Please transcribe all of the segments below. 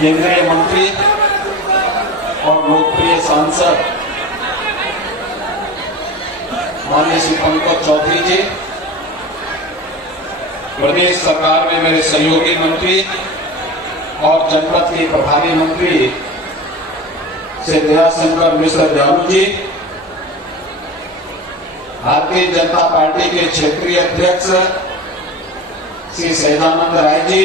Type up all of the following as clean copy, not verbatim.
केंद्रीय मंत्री और लोकप्रिय सांसद माननीय श्री पंकज चौधरी जी, प्रदेश सरकार में मेरे सहयोगी मंत्री और जनपद के प्रभारी मंत्री श्री दयाशंकर मिश्र जालू जी, भारतीय जनता पार्टी के क्षेत्रीय अध्यक्ष श्री सैदानंद राय जी,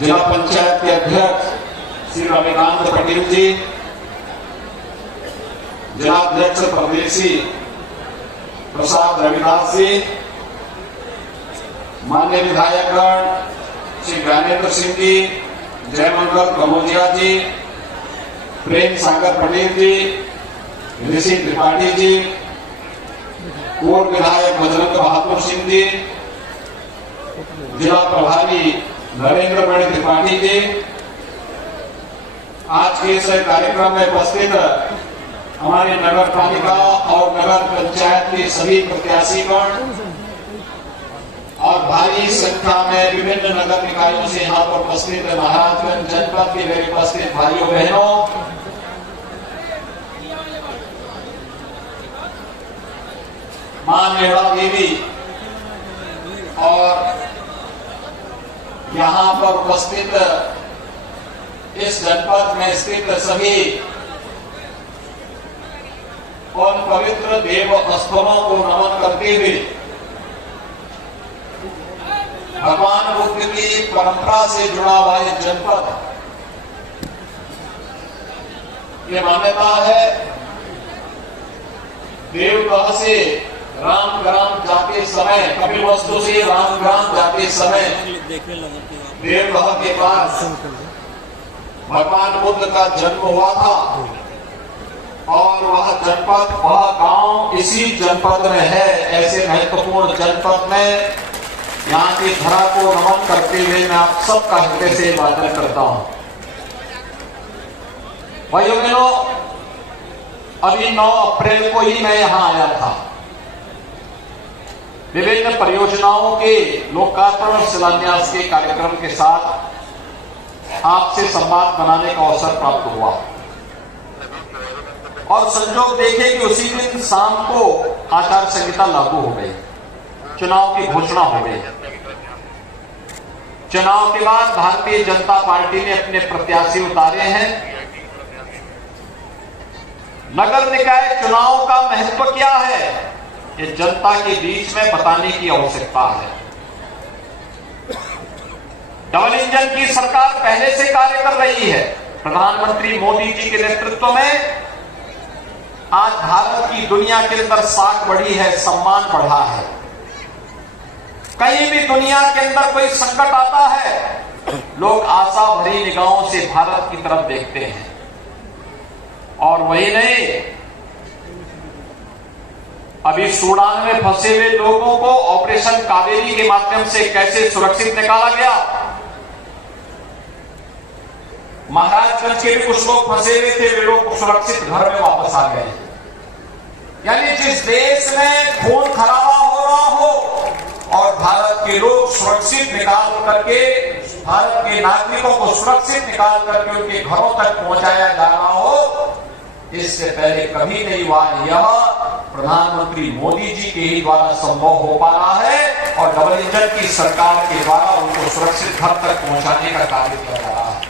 जिला पंचायत के अध्यक्ष श्री रविकांत पटेल जी, जिला अध्यक्ष प्रदेशी प्रसाद रविदास जी, माननीय विधायकगण श्री ज्ञानेन्द्र सिंह जी, जयमंगल कमोजिया जी, प्रेम सागर पटेल जी, ऋषि त्रिपाठी जी, पूर्व विधायक बजरंग बहादुर सिंह जी, जिला प्रभारी नरेंद्र मणि त्रिपाठी जी, आज के इस कार्यक्रम में उपस्थित हमारे नगर पालिका और नगर पंचायत के सभी प्रत्याशीगण और भारी संख्या में विभिन्न नगर निकायों से यहाँ पर उपस्थित महाराजगंज जनपद के मेरे उपस्थित भाइयों बहनों, मां नेड़ा देवी और यहाँ पर उपस्थित इस जनपद में स्थित सभी उन पवित्र देव स्थलों को नमन करते हुए भगवान बुद्ध की परंपरा से जुड़ा हुआ ये जनपद, ये मान्यता है देवगह से रामग्राम जाते समय, कपिलवस्तु से रामग्राम जाते समय देवगह के पास भगवान बुद्ध का जन्म हुआ था और वह जनपद, वह गांव इसी जनपद में है। ऐसे महत्वपूर्ण जनपद में यहाँ की धरा को नमन करते हुए मैं आप सबका हृदय से अभिवादन करता हूँ। भाइयों बहनों, अभी 9 अप्रैल को ही मैं यहाँ आया था। विभिन्न परियोजनाओं के लोकार्पण और शिलान्यास के कार्यक्रम के साथ आपसे संवाद बनाने का अवसर प्राप्त हुआ और संजोग देखे कि उसी दिन शाम को आचार संहिता लागू हो गई, चुनाव की घोषणा हो गई। चुनाव के बाद भारतीय जनता पार्टी ने अपने प्रत्याशी उतारे हैं। नगर निकाय चुनाव का महत्व क्या है, ये जनता के बीच में बताने की आवश्यकता है। डबल इंजन की सरकार पहले से कार्य कर रही है। प्रधानमंत्री मोदी जी के नेतृत्व में आज भारत की दुनिया के अंदर साख बढ़ी है, सम्मान बढ़ा है। कहीं भी दुनिया के अंदर कोई संकट आता है, लोग आशा भरी निगाहों से भारत की तरफ देखते हैं। और वही नहीं, अभी सूडान में फंसे हुए लोगों को ऑपरेशन कावेरी के माध्यम से कैसे सुरक्षित निकाला गया। महाराजगंज के भी कुछ लोग फंसे हुए थे, वे लोग सुरक्षित घर में वापस आ गए। यानी जिस देश में खून खराबा हो रहा हो और भारत के लोग सुरक्षित निकाल करके, भारत के नागरिकों को सुरक्षित निकाल करके उनके घरों तक पहुंचाया जा रहा हो, इससे पहले कभी नहीं हुआ। यह प्रधानमंत्री मोदी जी के ही द्वारा संभव हो पा रहा है और डबल इंजन की सरकार के द्वारा उनको सुरक्षित घर तक पहुंचाने का कार्य किया जा रहा है।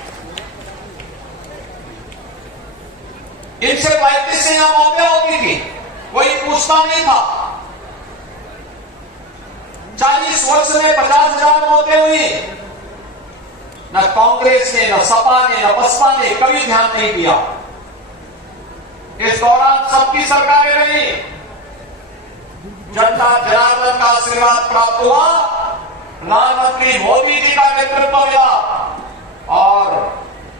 इंसेफ्लाइटिस से यहां मौतें होती थी, कोई पूछता नहीं था। 40 वर्ष में 50,000 मौतें हुई। न कांग्रेस ने, न सपा ने, न बसपा ने कभी ध्यान नहीं दिया। इस दौरान सबकी सरकारें रही, जनता जनार्दन का आशीर्वाद प्राप्त हुआ, प्रधानमंत्री मोदी जी का नेतृत्व मिला और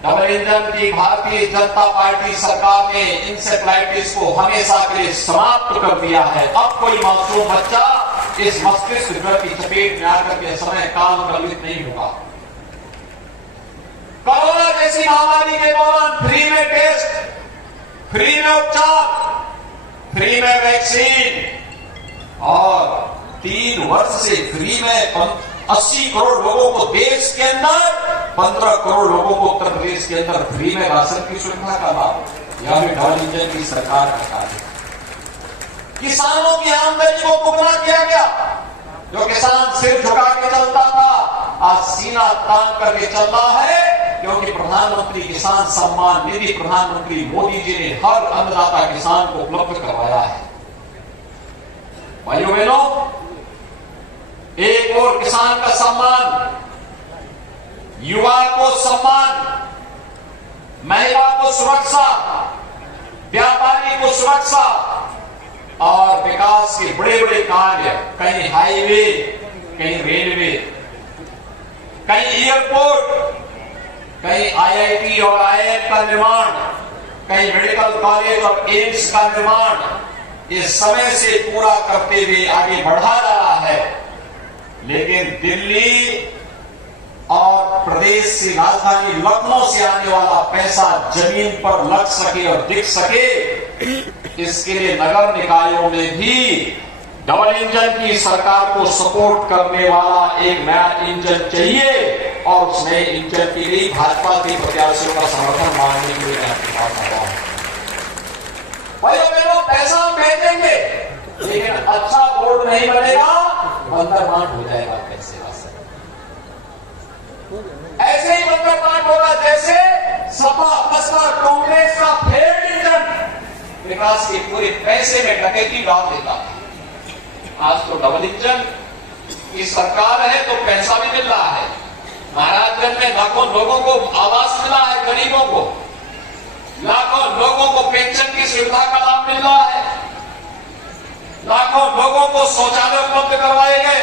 डबल इंजन की भारतीय जनता पार्टी सरकार ने इंसेफ्लाइटिस को हमेशा के लिए समाप्त कर दिया है। अब कोई मासूम बच्चा इस मस्तिष्क ज्वर की चपेट में आकर के समय काल कल्पित नहीं होगा। कोरोना जैसी महामारी के दौरान फ्री में टेस्ट, फ्री में उपचार, फ्री में वैक्सीन और 3 वर्ष से फ्री में 80 करोड़ लोगों को देश के अंदर, 15 करोड़ लोगों को उत्तर प्रदेश के अंदर फ्री में राशन की सुविधा का लाभ। यह भी डबल इंजन की सरकार का कार्य है। किसानों की आमदनी को दुगना किया गया। जो किसान सिर झुका के चलता था, आज सीना तान करके चल रहा है, क्योंकि प्रधानमंत्री किसान सम्मान निधि प्रधानमंत्री मोदी जी ने हर अन्नदाता किसान को उपलब्ध करवाया है। भाइयों बहनों, एक और किसान का सम्मान, युवा को सम्मान, महिला को सुरक्षा, व्यापारी को सुरक्षा और विकास के बड़े बड़े कार्य, कहीं हाईवे, कहीं रेलवे, कहीं एयरपोर्ट, कहीं आईआईटी और आईआईएम का निर्माण, कहीं मेडिकल कॉलेज और एम्स का निर्माण इस समय से पूरा करते हुए आगे बढ़ा रहा है। लेकिन दिल्ली और प्रदेश की राजधानी लखनऊ से आने वाला पैसा जमीन पर लग सके और दिख सके, इसके लिए नगर निकायों में भी डबल इंजन की सरकार को सपोर्ट करने वाला एक नया इंजन चाहिए और उस नए इंजन के लिए भाजपा के प्रत्याशियों का समर्थन मांगने के लिए मैं आपके पास आया हूं। भाइयों बहनों, पैसा हम भेजेंगे, लेकिन अच्छा बोर्ड नहीं बनेगा, बंदरबांट हो जाएगा पैसे का। ऐसे ही बंदरबांट होगा जैसे सपा बसपा कांग्रेस का फेड इंजन विकास के पूरे पैसे में डकैती डाल देता है। आज तो डबल इंजन की सरकार है तो पैसा भी मिल रहा है। महाराजगंज में लाखों लोगों को आवास मिला है, गरीबों को लाखों लोगों को पेंशन की सुविधा का लाभ मिल रहा है, लाखों लोगों को शौचालय उपलब्ध करवाए गए,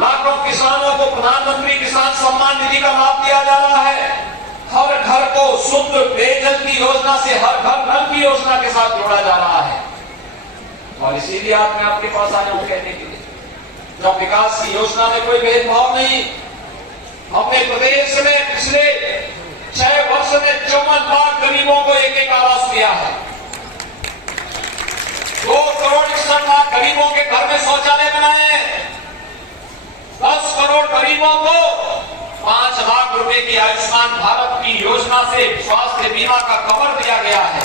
लाखों किसानों को प्रधानमंत्री किसान सम्मान निधि का लाभ दिया जा रहा है, हर घर को शुद्ध पेयजल की योजना से हर घर नल की योजना के साथ जोड़ा जा रहा है। और इसीलिए आज मैं आपके पास आया हूं कहने के लिए, जब विकास की योजना में कोई भेदभाव नहीं, हमने प्रदेश में पिछले 6 वर्ष में 54 लाख गरीबों को एक एक आवास दिया है। 2 करोड़ 61 लाख गरीबों के घर में शौचालय बनाए हैं। 10 करोड़ गरीबों को 5 लाख रुपए की आयुष्मान भारत की योजना से स्वास्थ्य बीमा का कवर दिया गया है।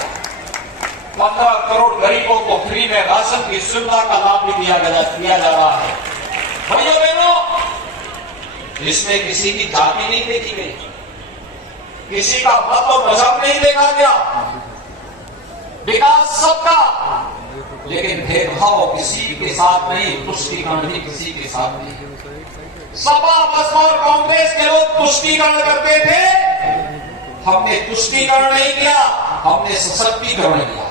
15 करोड़ गरीबों को फ्री में राशन की सुविधा का लाभ भी दिया जा रहा है। भाइयों बहनों, इसमें किसी की जाति नहीं देखी गई, किसी का मत और मजहब नहीं देखा गया, विकास सबका, लेकिन भेदभाव किसी के साथ नहीं, तुष्टीकरण भी किसी के साथ नहीं। सपा बसपा और कांग्रेस के लोग तुष्टीकरण करते थे, हमने तुष्टीकरण नहीं किया, हमने सशक्तिकरण किया।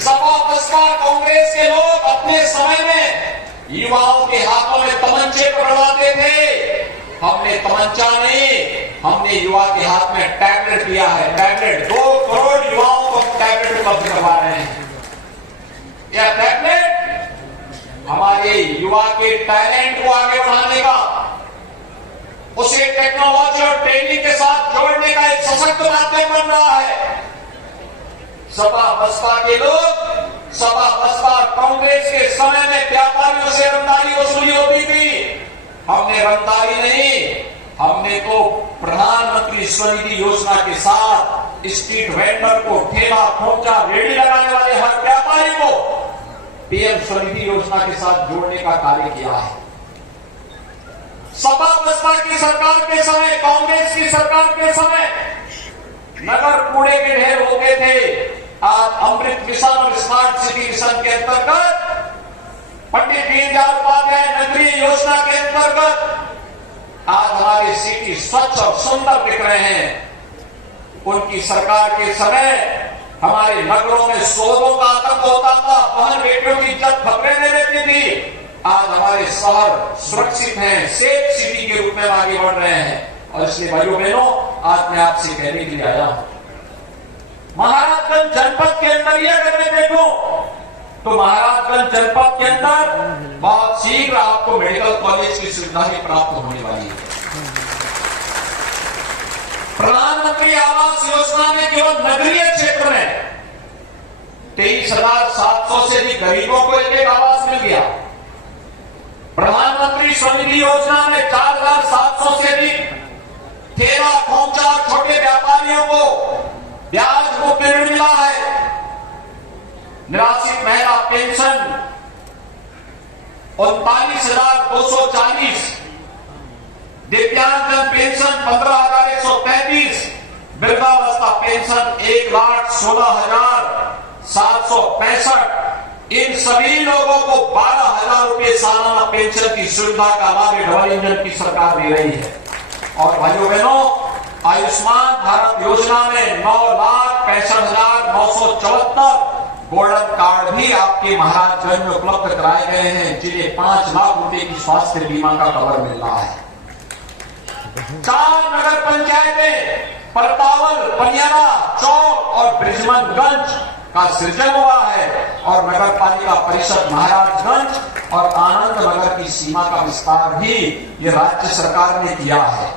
सपा बसपा कांग्रेस के लोग अपने समय में युवाओं के हाथों में तमंचे पकड़वाते थे, हमने तमंचा नहीं, हमने युवा के हाथ में टैबलेट दिया है। टैबलेट 2 करोड़ युवाओं को टैबलेट उपलब्ध करवा रहे हैं। यह टैबलेट हमारे युवा के टैलेंट को आगे बढ़ाने का, उसे टेक्नोलॉजी और ट्रेनिंग के साथ जोड़ने का एक सशक्त माध्यम बन रहा है। सपा बसपा के लोग, सपा बसपा कांग्रेस के समय में व्यापारियों से रंगदारी वसूली होती थी, हमने रंगदारी नहीं, हमने तो प्रधानमंत्री स्वनिधि योजना के साथ स्ट्रीट वेंडर को, ठेला खोचा रेडी लगाने वाले हर व्यापारी को पीएम स्वनिधि योजना के साथ जोड़ने का कार्य किया है। सपा बसपा की सरकार के समय, कांग्रेस की सरकार के समय नगर कूड़े के ढेर हो गए थे। आज अमृत मिशन और स्मार्ट सिटी मिशन के अंतर्गत, पंडित दीनदयाल उपाध्याय नगरीय योजना के अंतर्गत आज हमारे सिटी स्वच्छ और सुंदर दिख रहे हैं। उनकी सरकार के समय हमारे नगरों में शोधों का आतंक होता था, बहन बेटियों की इज्जत खतरे में रहती थी। आज हमारे शहर सुरक्षित हैं, सेफ सिटी के रूप में आगे बढ़ रहे हैं। और इसलिए भाइयों बहनों, आज मैं आपसे कहने के लिए आया हूं, महाराजगंज जनपद के अंदर ही अगर मैं देखूं तो महाराजगंज जनपद के अंदर बहुत शीघ्र आपको मेडिकल कॉलेज की सुविधा भी प्राप्त होने वाली है। प्रधानमंत्री आवास योजना में केवल नगरीय क्षेत्र में 23,700 से भी गरीबों को एक आवास मिल गया। प्रधानमंत्री स्वनिधि योजना में 4,700 से अधिक ठेला खोमचा छोटे व्यापारियों को ब्याज मुक्त ऋण मिला है। निराश्रित महिला पेंशन 39,240, दिव्यांगजन पेंशन 15,133, वृद्धावस्था पेंशन 1,16,765। इन सभी लोगों को 12,000 रुपए सालाना पेंशन की सुविधा का लाभ डबल इंजन की सरकार दे रही है। और भाइयों बहनों, आयुष्मान भारत योजना में 9,65,974 गोल्डन कार्ड भी आपके महाराजगंज में उपलब्ध कराए गए हैं, जिन्हें 5 लाख रुपए की स्वास्थ्य बीमा का कवर मिल रहा है। 4 नगर पंचायतें परतावल, पनियारा, चौक और बृजमनगंज का सृजन हुआ है और नगर पालिका परिषद महाराजगंज और आनंद नगर की सीमा का विस्तार भी ये राज्य सरकार ने किया है।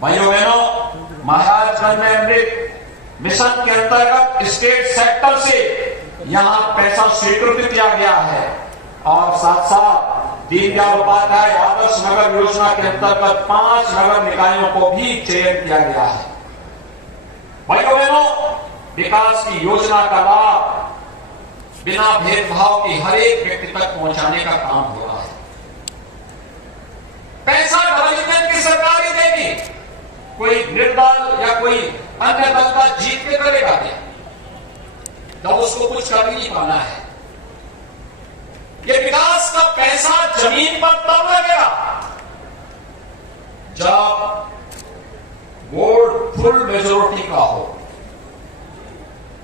भाइयों बहनों, महाराजगंज में अमृत मिशन के अंतर्गत स्टेट सेक्टर से यहां पैसा स्वीकृत किया गया है और साथ साथ दीनदयाल उपाध्याय आदर्श नगर योजना के अंतर्गत 5 नगर निकायों को भी चयन किया गया है। भाइयों बहनों, विकास की योजना का लाभ बिना भेदभाव के हर एक व्यक्ति तक पहुंचाने का काम हो रहा है। पैसा डबल इंजन की सरकार ही देगी, कोई निर्दल या कोई अन्य दल का जीत के करेगा क्या? जब उसको कुछ कर ही नहीं पाना है। ये विकास का पैसा जमीन पर तब लगेगा जब वोट फुल मेजोरिटी का हो।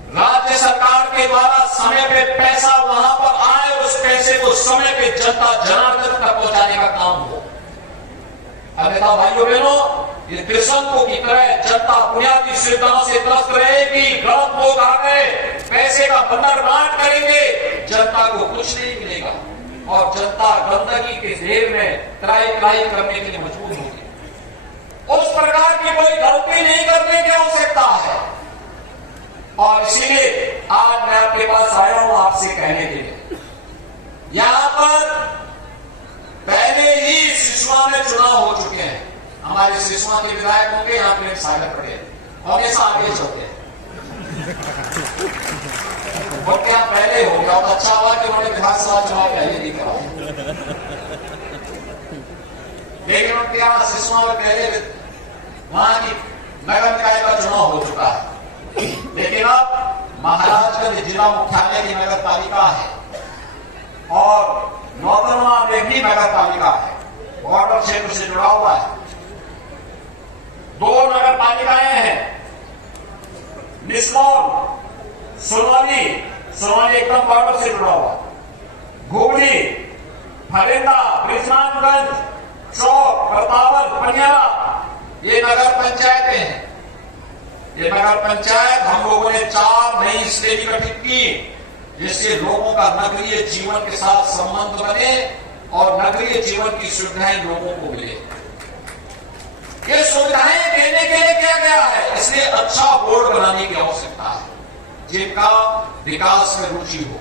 राज्य सरकार के द्वारा समय पे पैसा वहां पर आए और उस पैसे को समय पे जनता जनार्दन तक पहुंचाने का काम हो। अन्यथा भाइयों बहनों, ये त्रिशंकु की तरह जनता बुनियादी सुविधाओं से त्रस्त रहेगी। गलत लोग आ गए, पैसे का बंदरगांठ करेंगे, जनता को कुछ नहीं मिलेगा और जनता गंदगी के ढेर में त्राई करने के लिए मजबूर होगी। उस प्रकार की कोई गलती नहीं करने की आवश्यकता है और इसीलिए आज मैं आपके पास आया हूं आपसे कहने के लिए, यहां पर पहले ही सिसवा में चुनाव हो चुके हैं। हमारे सिसवा के विधायक होंगे यहाँ पे सागर पटेल हमेशा आगे चलते हैं और क्या पहले हो गया। और अच्छा हुआ कि उन्होंने विधानसभा चुनाव पहले नहीं कराया, लेकिन उनके यहाँ सिसवा में पहले वहां की नगर निकाय का चुनाव हो चुका है। लेकिन अब महाराजगंज जिला मुख्यालय की नगर पालिका है और नौतनवा में भी नगर पालिका है, बॉर्डर क्षेत्र से जुड़ा हुआ है। 2 नगर पालिकाएं हैं, निस्मौल, सोनवाली एकदम बॉर्डर से जुड़ा हुआ, घुगड़ी, फरेंदा, बृजमनगंज, चौक, परतावल, पनियारा, ये नगर पंचायतें हैं। ये नगर पंचायत हम लोगों ने 4 नई इसलिए गठित की जिससे लोगों का नगरीय जीवन के साथ संबंध बने और नगरीय जीवन की सुविधाएं लोगों को मिले। ये सुविधाएं देने के लिए किया गया है, इसलिए अच्छा बोर्ड बनाने की आवश्यकता है जिनका विकास में रुचि हो।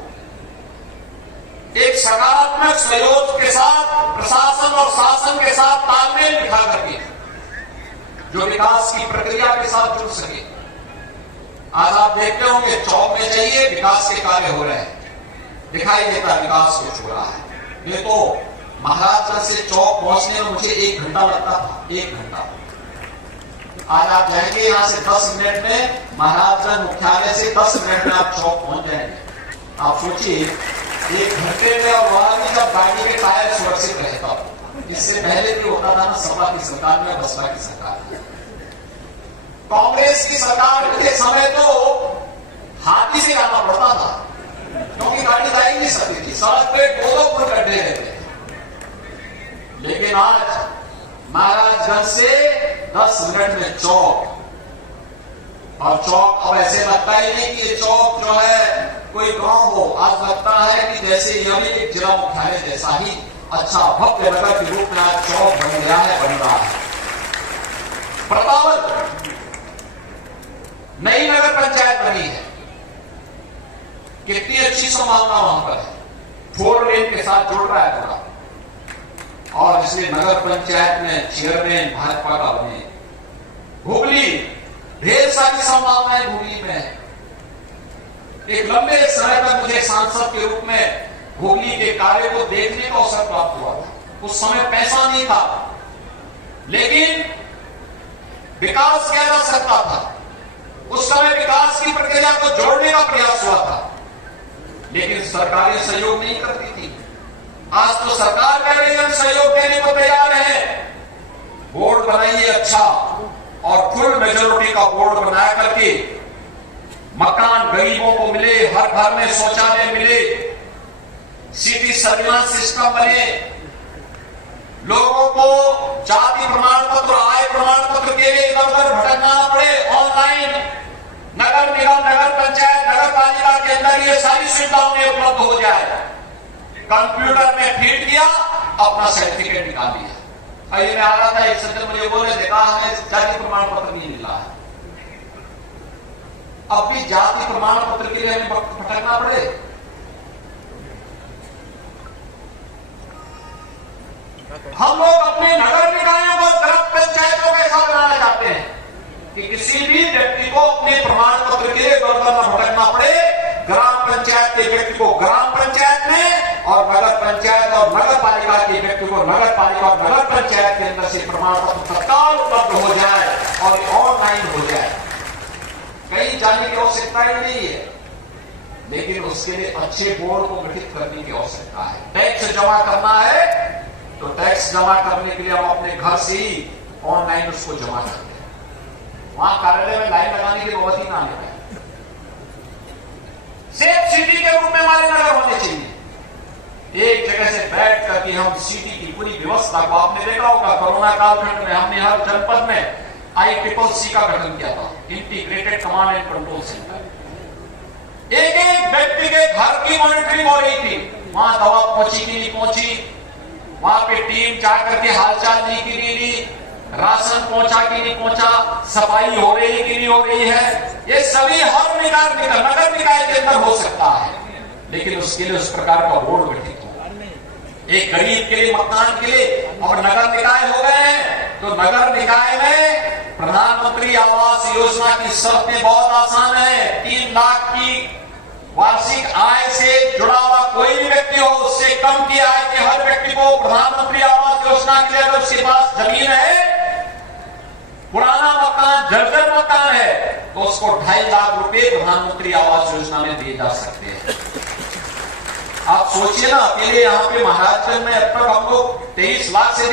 एक सकारात्मक सहयोग के साथ प्रशासन और शासन के साथ तालमेल बिठा करके जो विकास की प्रक्रिया के साथ जुड़ सके। आज आप देखते होंगे चौक में जाइए, विकास के कार्य हो रहे हैं, दिखाई देता विकास कुछ हो रहा है। ये तो महाराजगंज से चौक पहुंचने में मुझे 1 घंटा लगता था, 1 घंटा। आज आप जाएंगे यहां से 10 मिनट में, महाराजगंज मुख्यालय से 10 मिनट में आप चौक पहुंच जाएंगे। आप सोचिए 1 घंटे में, और वहां भी जब गाड़ी के टायर सुरक्षित रहता हो। इससे पहले भी होता था ना सपा की सरकार में, बसपा की सरकार में। कांग्रेस की सरकार के समय तो हाथी से जाना पड़ता था क्योंकि गाड़ी जा ही नहीं सकती थी, सड़क पे 2-2 फुट गड्ढे रहते। लेकिन आज महाराजगंज से 10 मिनट में चौक, और चौक अब ऐसे लगता ही नहीं कि ये चौक जो है कोई गांव हो। आज लगता है कि जैसे यह भी एक जिला मुख्यालय जैसा ही अच्छा भव्य नगर के रूप में आज चौक बन गया है, बन रहा है। परतावल नई नगर पंचायत बनी है, कितनी अच्छी संभावना वहां पर है, 4 लेन के साथ जुड़ रहा है पूरा। और इसलिए नगर पंचायत में चेयरमैन भाजपा का बने। हुगली, ढेर सारी संभावनाएं हुगली में है। एक लंबे समय तक मुझे सांसद के रूप में हुगली के कार्य को देखने का अवसर प्राप्त हुआ था। उस समय पैसा नहीं था, लेकिन विकास किया जा सकता था। उस समय विकास की प्रक्रिया को जोड़ने का प्रयास हुआ था, लेकिन सरकारें सहयोग नहीं करती थी। आज तो सरकार कह रही है सहयोग देने को तैयार है। बोर्ड बनाइए अच्छा, और फुल मेजोरिटी का बोर्ड बना करके मकान गरीबों को मिले, हर घर में शौचालय मिले, सिटी सर्विलांस सिस्टम बने, लोगों को जाति प्रमाण पत्र, आय प्रमाण पत्र के लिए इधर उधर भटकना न पड़े। ऑनलाइन नगर निगम, नगर पंचायत, नगर पालिका के अंदर ये सारी सुविधाओं में उपलब्ध हो जाए। कंप्यूटर में फीड किया, अपना सर्टिफिकेट निकाल लिया। अभी मैं आ रहा था, एक सज्जन मुझे बोले, देखा हमें जाति प्रमाण पत्र नहीं मिला है। अब भी जाति प्रमाण पत्र के लिए हमें भटकना पड़े? हम लोग अपने नगर निकायों को ग्राम पंचायतों के साथ बनाना चाहते हैं कि किसी भी व्यक्ति को अपने प्रमाण पत्र के लिए दर दर न भटकना पड़े। ग्राम पंचायत के व्यक्ति को ग्राम पंचायत में, और नगर पंचायत और नगर पालिका के व्यक्ति को नगर पालिका और नगर पंचायत के अंदर से प्रमाण पत्र तत्काल उपलब्ध हो जाए और ऑनलाइन हो जाए। कहीं जाने की आवश्यकता ही नहीं है, लेकिन उसके लिए अच्छे बोर्ड को गठित करने की आवश्यकता है। टैक्स जमा करना है तो टैक्स जमा करने के लिए हम अपने घर से ही ऑनलाइन उसको जमा करते हैं। वहां कार्यालय में लाइन लगाने की नौबत ही ना आने पाए। सेफ सिटी के रूप में हमारे नगर होने चाहिए। एक जगह से बैठ करके हम सिटी की पूरी व्यवस्था को, आपने देखा होगा कोरोना कालखंड में हमने हर जनपद में ICCC का गठन किया था, integrated command and control centre. एक एक व्यक्ति के घर की मॉनिटरिंग हो रही थी। वहां दवा पहुंची कि नहीं पहुंची, वहां पे टीम जाकर के हालचाल ली कि नहीं, राशन पहुंचा कि नहीं पहुंचा, सफाई हो रही कि नहीं हो रही है। ये सभी हर नगर निकाय के अंदर हो सकता है, लेकिन उसके लिए उस प्रकार का बोर्ड गठित हो। एक गरीब के लिए, मकान के लिए, और नगर निकाय हो गए हैं तो नगर निकाय में प्रधानमंत्री आवास योजना की शर्तें बहुत आसान है। 3 लाख की वार्षिक आय से जुड़ा हुआ कोई भी व्यक्ति हो, उससे कम की आय के हर व्यक्ति को प्रधानमंत्री आवास योजना के लिए, अगर उसके पास जमीन है, पुराना मकान, जर्जर मकान है, तो उसको 2.5 लाख रुपए प्रधानमंत्री आवास योजना में दिए जा सकते हैं। आप सोचिए ना, अकेले यहाँ पे महाराजगंज में अब तक हम लोग 23,000 से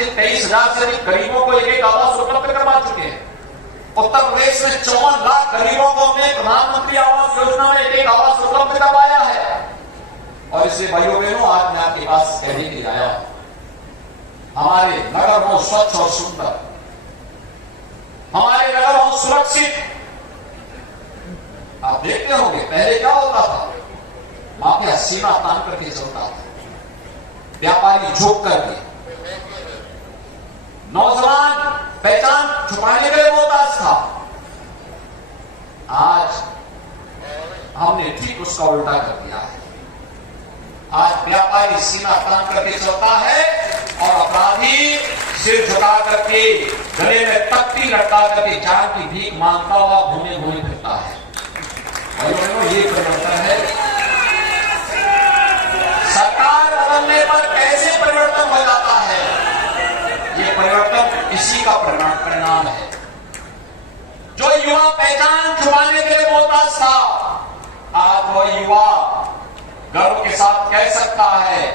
अधिक गरीबों को एक आवास उपलब्ध करवा चुके हैं। उत्तर प्रदेश में 54 लाख गरीबों को हमने प्रधानमंत्री आवास योजना में एक आवास उपलब्ध करवाया है। और इससे भाइयों बहनों, आज मैं आपके पास कहने के लिए आया हूं, हमारे नगर हो स्वच्छ और सुंदर, हमारे नगर हो सुरक्षित। आप देखते होंगे पहले क्या होता था, माफिया सीना तान करके चलता था, व्यापारी झोंक करके, नौजवान पहचान छुपाने के लिए मोहताज था। आज हमने ठीक उसका उल्टा कर दिया है। आज व्यापारी सीना तान करके चलता है और अपराधी सिर झुका करके, गले में तख्ती लटका करके जान की भीख मांगता हुआ घूमे घूमे फिरता है। ये परिवर्तन है। सरकार बदलने पर कैसे परिवर्तन हो जाता है? ये परिवर्तन इसी का परिणाम है। जो युवा पहचान छुपाने के लिए मोहताज था, आज वो युवा गर्व के साथ कह सकता है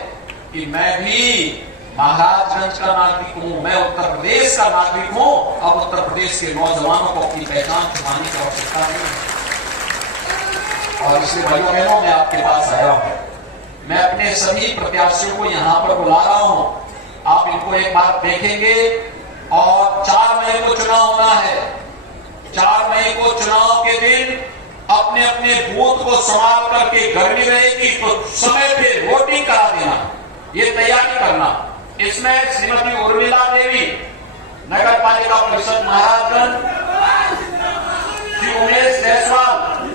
कि मैं भी महाराजगंज का नागरिक हूं, मैं उत्तर प्रदेश का नागरिक हूं। अब उत्तर प्रदेश के नौजवानों को अपनी पहचान छुपाने की आवश्यकता नहीं है। और इसलिए भाइयों बहनों, मैं आपके पास आया हूं। मैं अपने सभी प्रत्याशियों को यहां पर बुला रहा हूं। आप इनको एक बार देखेंगे। और 4 मई को चुनाव होना है। 4 मई को चुनाव के दिन अपने अपने बूथ को संभाल करके गर्मी रहेगी तो समय पे वोटिंग करा देना, ये तैयारी करना। इसमें श्रीमती उर्मिला देवी, नगर पालिका परिषद महाराजगंज, श्री उमेश जायसवाल,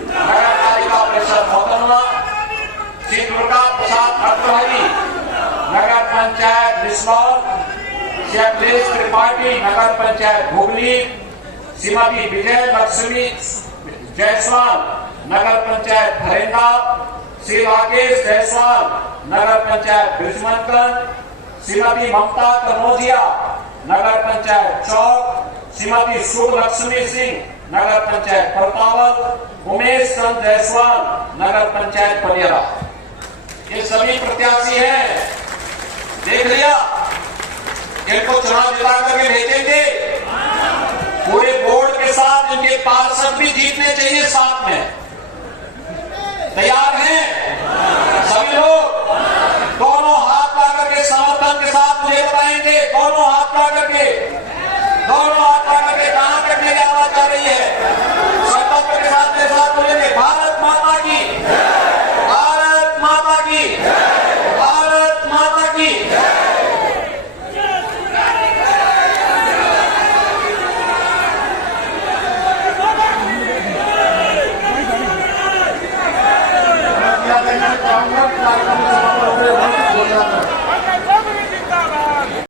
नगर पालिका परिषद मोहतरमा, श्री दुर्गा प्रसाद अग्रवाल, नगर पंचायत रिसमौर, अखिलेश त्रिपाठी नगर पंचायत हुगली, श्रीमती विजय लक्ष्मी जायसवाल नगर पंचायत फरेंदा, श्री राकेश जायसवाल नगर पंचायत बिजमनगंज, श्रीमती ममता कनौजिया नगर पंचायत चौक, श्रीमती शुभ लक्ष्मी सिंह नगर पंचायत परतावल, उमेश चंद जायसवाल नगर पंचायत पलियरा। ये सभी प्रत्याशी हैं, देख लिया, इनको चुनाव जिता करके भेजेंगे। पूरे बोर्ड के साथ इनके पार्षद भी जीतने चाहिए साथ में। तैयार हैं सभी लोग? दोनों हाथ ला करके समर्थन के साथ मुझे बताएंगे, दोनों हाथ ला करके, दोनों हाथ ला